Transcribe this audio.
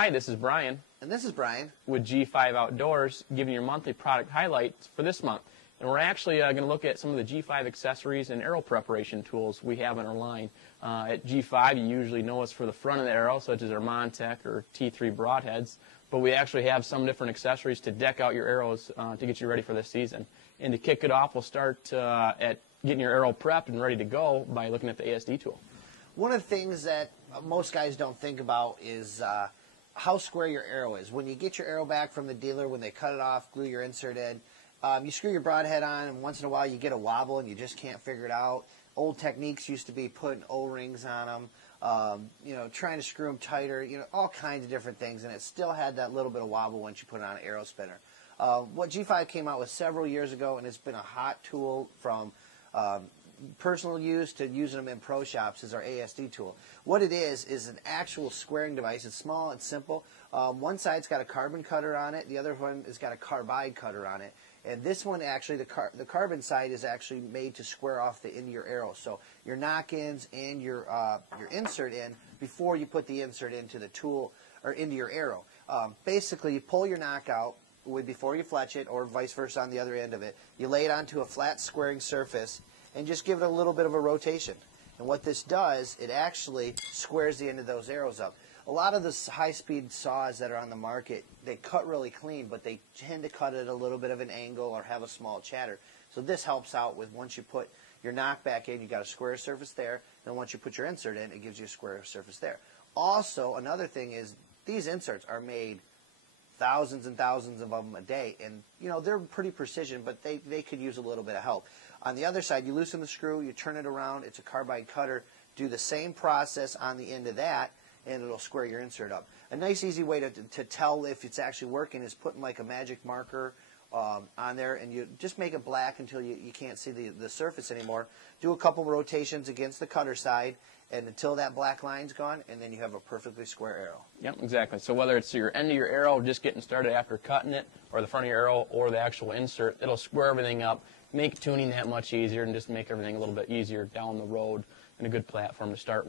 Hi, this is Brian. And this is Brian. With G5 Outdoors, giving your monthly product highlights for this month. And we're actually going to look at some of the G5 accessories and arrow preparation tools we have in our line. At G5, you usually know us for the front of the arrow, such as our Montec or T3 broadheads. But we actually have some different accessories to deck out your arrows to get you ready for this season. And to kick it off, we'll start at getting your arrow prepped and ready to go by looking at the ASD tool. One of the things that most guys don't think about is how square your arrow is. When you get your arrow back from the dealer, when they cut it off, glue your insert in, you screw your broadhead on, and once in a while you get a wobble and you just can't figure it out. Old techniques used to be putting O-rings on them, trying to screw them tighter, all kinds of different things, and it still had that little bit of wobble once you put it on an arrow spinner. What G5 came out with several years ago, and it's been a hot tool from personal use to using them in pro shops, is our ASD tool. What it is an actual squaring device. It's small and simple. One side's got a carbon cutter on it. The other one has got a carbide cutter on it. And this one, actually, the carbon side is actually made to square off the end of your arrow. So your knock-ins and your insert in before you put the insert into the tool or into your arrow. Basically, you pull your knock out before you fletch it, or vice versa on the other end of it. You lay it onto a flat squaring surface and just give it a little bit of a rotation. And what this does, it actually squares the end of those arrows up. A lot of the high-speed saws that are on the market, they cut really clean, but they tend to cut at a little bit of an angle or have a small chatter. So this helps out with once you put your knock back in, you got a square surface there. Then once you put your insert in, it gives you a square surface there. Also, another thing is these inserts are made thousands and thousands of them a day, and they're pretty precision, but they could use a little bit of help. On the other side, you loosen the screw, you turn it around, it's a carbide cutter. Do the same process on the end of that, and it'll square your insert up. A nice easy way to tell if it's actually working is putting like a magic marker on there, and you just make it black until you can't see the surface anymore. Do a couple rotations against the cutter side, and until that black line's gone, and then you have a perfectly square arrow. Yep, exactly. So whether it's your end of your arrow, just getting started after cutting it, or the front of your arrow, or the actual insert, it'll square everything up, make tuning that much easier, and just make everything a little bit easier down the road, and a good platform to start with.